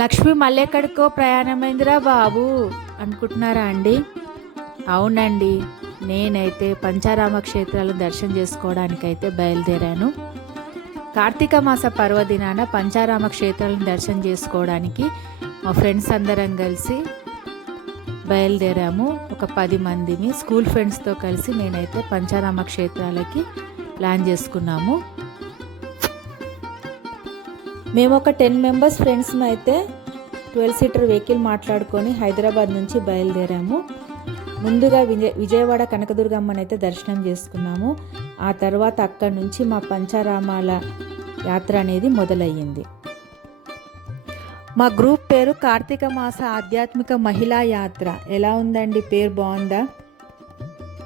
లక్ష్మి మళ్ళెక్కడికో ప్రయాణమైందిరా బాబు అనుకుంటున్నారా అండి? అవునండి. నేనైతే పంచారామ క్షేత్రాలు దర్శనం చేసుకోవడానికైతే బయలుదేరాను. కార్తీక మాస పర్వదినాన పంచారామ క్షేత్రాలను దర్శనం చేసుకోవడానికి మా ఫ్రెండ్స్ అందరం కలిసి బయలుదేరాము. ఒక పది మందిని స్కూల్ ఫ్రెండ్స్తో కలిసి నేనైతే పంచారామ క్షేత్రాలకి ప్లాన్ చేసుకున్నాము. మేము ఒక టెన్ మెంబర్స్ ఫ్రెండ్స్ అయితే ట్వెల్వ్ సీటర్ వెహికల్ మాట్లాడుకొని హైదరాబాద్ నుంచి బయలుదేరాము. ముందుగా విజయ విజయవాడ కనకదుర్గమ్మని అయితే దర్శనం చేసుకున్నాము. ఆ తర్వాత అక్కడి నుంచి మా పంచారామాల యాత్ర అనేది మొదలయ్యింది. మా గ్రూప్ పేరు కార్తీక మాస ఆధ్యాత్మిక మహిళా యాత్ర. ఎలా ఉందండి? పేరు బాగుందా?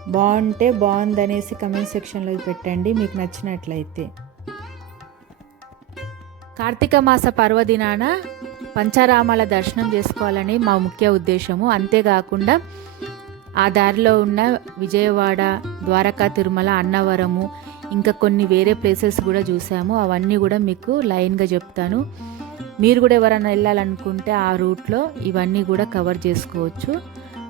బాగుంటే బాగుందనేసి కమెంట్ సెక్షన్లో పెట్టండి మీకు నచ్చినట్లయితే. కార్తీక మాస పర్వదినాన పంచారామాల దర్శనం చేసుకోవాలని మా ముఖ్య ఉద్దేశము. అంతేకాకుండా ఆ దారిలో ఉన్న విజయవాడ ద్వారకా తిరుమల అన్నవరము ఇంకా కొన్ని వేరే ప్లేసెస్ కూడా చూసాము. అవన్నీ కూడా మీకు లైన్గా చెప్తాను. మీరు కూడా ఎవరైనా వెళ్ళాలనుకుంటే ఆ రూట్లో ఇవన్నీ కూడా కవర్ చేసుకోవచ్చు.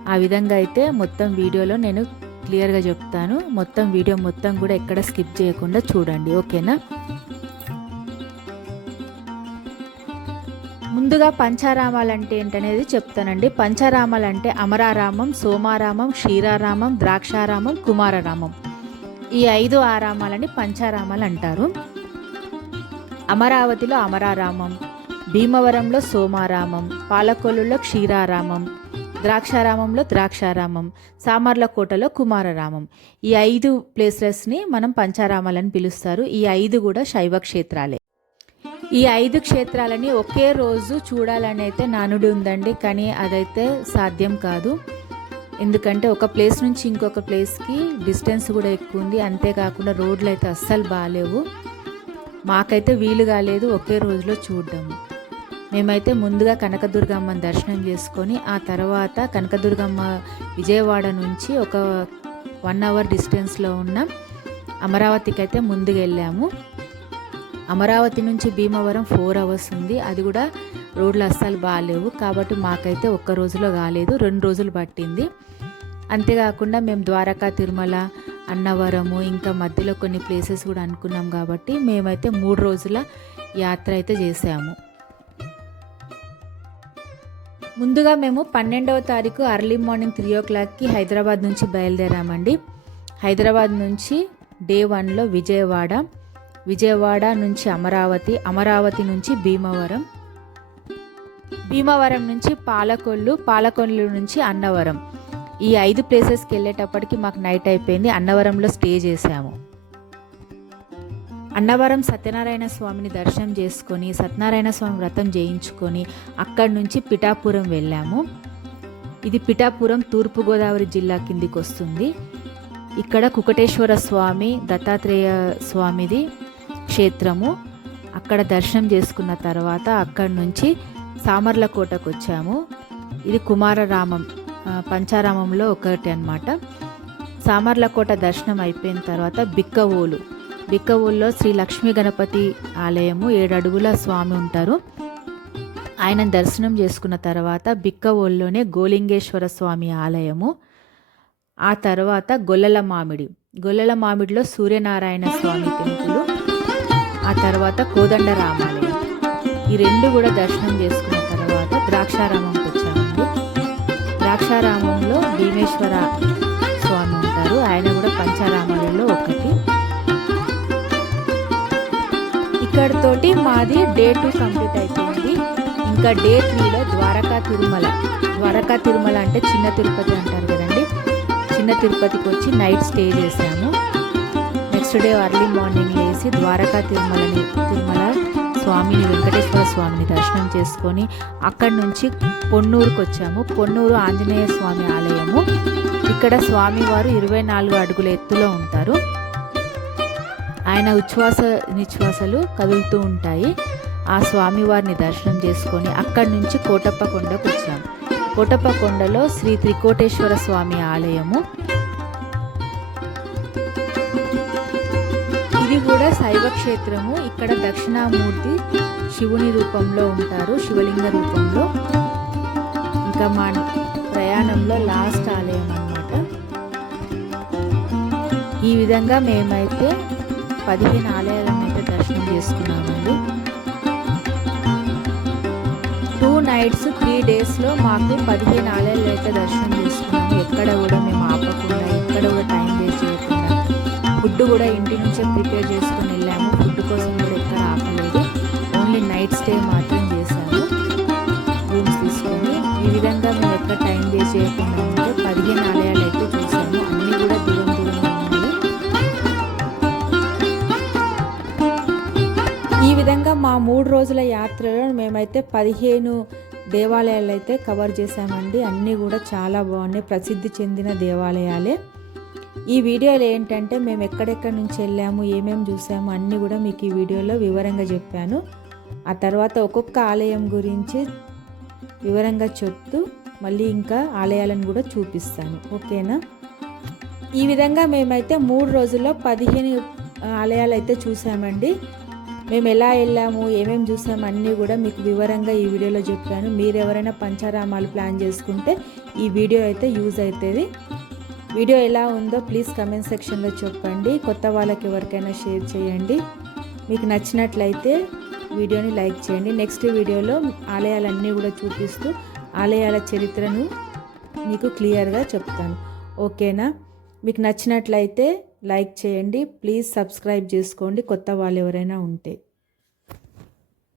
ఆ విధంగా అయితే మొత్తం వీడియోలో నేను క్లియర్గా చెప్తాను. మొత్తం వీడియో మొత్తం కూడా ఎక్కడ స్కిప్ చేయకుండా చూడండి. ఓకేనా? ముందుగా పంచారామాలు అంటే ఏంటనేది చెప్తానండి. పంచారామాలు అంటే అమరారామం సోమారామం క్షీరారామం ద్రాక్షారామం కుమారరామం. ఈ ఐదు ఆరామాలని పంచారామాలు అంటారు. అమరావతిలో అమరారామం భీమవరంలో సోమారామం పాలకొల్లులో క్షీరారామం ద్రాక్షారామంలో ద్రాక్షారామం సామర్లకోటలో కుమారరామం. ఈ ఐదు ప్లేసెస్ని మనం పంచారామాలని పిలుస్తారు. ఈ ఐదు కూడా శైవ క్షేత్రాలే ఈ ఐదు క్షేత్రాలని ఒకే రోజు చూడాలని అయితే నానుడి ఉందండి కానీ అదైతే సాధ్యం కాదు. ఎందుకంటే ఒక ప్లేస్ నుంచి ఇంకొక ప్లేస్కి డిస్టెన్స్ కూడా ఎక్కువ ఉంది అంతేకాకుండా రోడ్లు అయితే అస్సలు బాగాలేవు మాకైతే వీలు కాలేదు ఒకే రోజులో చూడడం. మేమైతే ముందుగా కనకదుర్గమ్మని దర్శనం చేసుకొని ఆ తర్వాత కనకదుర్గమ్మ విజయవాడ నుంచి ఒక వన్ అవర్ డిస్టెన్స్లో ఉన్న అమరావతికి అయితే ముందుకు వెళ్ళాము అమరావతి నుంచి భీమవరం ఫోర్ అవర్స్ ఉంది. అది కూడా రోడ్లు అస్సలు బాగాలేవు కాబట్టి మాకైతే ఒక్క రోజులో కాలేదు రెండు రోజులు పట్టింది. అంతేకాకుండా మేము ద్వారకా తిరుమల అన్నవరము ఇంకా మధ్యలో కొన్ని ప్లేసెస్ కూడా అనుకున్నాం కాబట్టి మేమైతే మూడు రోజుల యాత్ర అయితే చేసాము. ముందుగా మేము పన్నెండవ తారీఖు అర్లీ మార్నింగ్ త్రీ ఓ క్లాక్కి హైదరాబాద్ నుంచి బయలుదేరామండి. హైదరాబాద్ నుంచి డే వన్లో విజయవాడ విజయవాడ నుంచి అమరావతి అమరావతి నుంచి భీమవరం భీమవరం నుంచి పాలకొల్లు పాలకొల్లు నుంచి అన్నవరం. ఈ ఐదు ప్లేసెస్కి వెళ్ళేటప్పటికి మాకు నైట్ అయిపోయింది. అన్నవరంలో స్టే చేసాము అన్నవరం సత్యనారాయణ స్వామిని దర్శనం చేసుకొని సత్యనారాయణ స్వామి వ్రతం చేయించుకొని అక్కడి నుంచి పిఠాపురం వెళ్ళాము. ఇది పిఠాపురం తూర్పుగోదావరి జిల్లా కిందికి వస్తుంది. ఇక్కడ కుకటేశ్వర స్వామి దత్తాత్రేయ స్వామిది క్షేత్రము. అక్కడ దర్శనం చేసుకున్న తర్వాత అక్కడి నుంచి సామర్లకోటకు వచ్చాము ఇది కుమారరామం పంచారామంలో ఒకటి అనమాట సామర్లకోట దర్శనం అయిపోయిన తర్వాత బిక్కవోలు. బిక్కవోలులో శ్రీ లక్ష్మీ గణపతి ఆలయము ఏడడుగుల స్వామి ఉంటారు. ఆయన దర్శనం చేసుకున్న తర్వాత బిక్కవోలులోనే గోలింగేశ్వర స్వామి ఆలయము. ఆ తర్వాత గొల్లల మామిడి గొల్లల మామిడిలో సూర్యనారాయణ స్వామి టెంపుల్. ఆ తర్వాత కోదండ రామాలయం ఈ రెండు కూడా దర్శనం చేసుకున్న తర్వాత ద్రాక్షారామంకి వచ్చామండి. ద్రాక్షారామంలో భీమేశ్వర స్వామి ఉంటారు. ఆయన కూడా పంచారామాలలో ఒకటి. ఇక్కడతోటి మాది డే టూ కంప్లీట్ అయిపోయింది. ఇంకా డే త్రీలో ద్వారకా తిరుమల. ద్వారకా తిరుమల అంటే చిన్న తిరుపతి అంటారు కదండి. చిన్న తిరుపతికి వచ్చి నైట్ స్టే చేశాము. నెక్స్ట్ డే అర్లీ మార్నింగ్ లేచి ద్వారకా తిరుమలని తిరుమల స్వామిని వెంకటేశ్వర స్వామిని దర్శనం చేసుకొని అక్కడి నుంచి పొన్నూరుకు వచ్చాము. పొన్నూరు ఆంజనేయ స్వామి ఆలయము. ఇక్కడ స్వామివారు ఇరవై నాలుగు అడుగుల ఎత్తులో ఉంటారు. ఆయన ఉచ్ఛ్వాస నిశ్వాసలు కదులుతూ ఉంటాయి. ఆ స్వామివారిని దర్శనం చేసుకొని అక్కడి నుంచి కోటప్ప కొండకు వచ్చాము. కోటప్ప కొండలో శ్రీ త్రికోటేశ్వర స్వామి ఆలయము. ఇది కూడా శైవ క్షేత్రము. ఇక్కడ దక్షిణామూర్తి శివుని రూపంలో ఉంటారు శివలింగ రూపంలో. ఇంకా మా ప్రయాణంలో లాస్ట్ ఆలయం అన్నమాట. ఈ విధంగా మేమైతే పదిహేను ఆలయాలను అయితే దర్శనం చేసుకున్నామండి. టూ నైట్స్ త్రీ డేస్లో మాకు పదిహేను ఆలయాలు అయితే దర్శనం చేసుకున్నాము. ఎక్కడ కూడా మేము ఆపకుండా ఎక్కడ కూడా టైం వేస్ట్ చేయకుండా. ఫుడ్ కూడా ఇంటి నుంచే ప్రిపేర్ చేసుకుని వెళ్ళాము. ఫుడ్ కోసం కూడా ఎక్కడ ఆపలేదు. ఓన్లీ నైట్ స్టే మాత్రం చేశాము రూమ్స్ తీసుకొని ఈ విధంగా మేము ఎక్కడ టైం వేస్ట్ చేయకుండా ఉంటే పదిహేను ఆలయాలు అయితే చూసాము. అన్నీ కూడా దూరం దూరంగా ఉన్నాయి. ఈ విధంగా మా మూడు రోజుల యాత్రలో మేమైతే పదిహేను దేవాలయాలు అయితే కవర్ చేసామండి అన్నీ కూడా చాలా బాగున్నాయి. ప్రసిద్ధి చెందిన దేవాలయాలే. ఈ వీడియోలో ఏంటంటే మేము ఎక్కడెక్కడి నుంచి వెళ్ళాము ఏమేమి చూసాము అన్నీ కూడా మీకు ఈ వీడియోలో వివరంగా చెప్పాను. ఆ తర్వాత ఒక్కొక్క ఆలయం గురించి వివరంగా చెప్తూ మళ్ళీ ఇంకా ఆలయాలను కూడా చూపిస్తాను. ఓకేనా? ఈ విధంగా మేమైతే మూడు రోజుల్లో పదిహేను ఆలయాలు అయితే చూసామండి. మేము ఎలా వెళ్ళాము ఏమేమి చూసాము అన్నీ కూడా మీకు వివరంగా ఈ వీడియోలో చెప్పాను. మీరు ఎవరైనా పంచారామాలు ప్లాన్ చేసుకుంటే ఈ వీడియో అయితే యూజ్ అవుతుంది. వీడియో ఎలా ఉందో ప్లీజ్ కమెంట్ సెక్షన్లో చెప్పండి. కొత్త వాళ్ళకి ఎవరికైనా షేర్ చేయండి. మీకు నచ్చినట్లయితే వీడియోని లైక్ చేయండి. నెక్స్ట్ వీడియోలో ఆలయాలన్నీ కూడా చూపిస్తూ ఆలయాల చరిత్రను మీకు క్లియర్గా చెప్తాను. ఓకేనా? మీకు నచ్చినట్లయితే లైక్ చేయండి. ప్లీజ్ సబ్స్క్రైబ్ చేసుకోండి. కొత్త వాళ్ళు ఎవరైనా ఉంటే.